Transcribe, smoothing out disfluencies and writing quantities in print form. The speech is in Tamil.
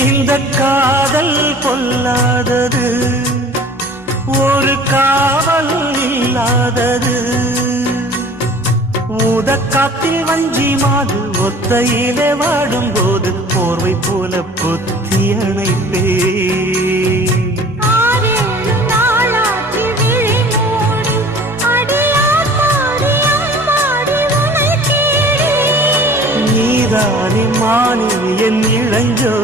இந்த காதல் கொல்லாதது, ஒரு காவல் இல்லாதது. ஊதக்காத்தில் வஞ்சி மாது ஒத்தையிலே வாடும் போது போர்வை போல பொத்தி அணைப்பே. நீதானே மானே என் இளஞ்சோ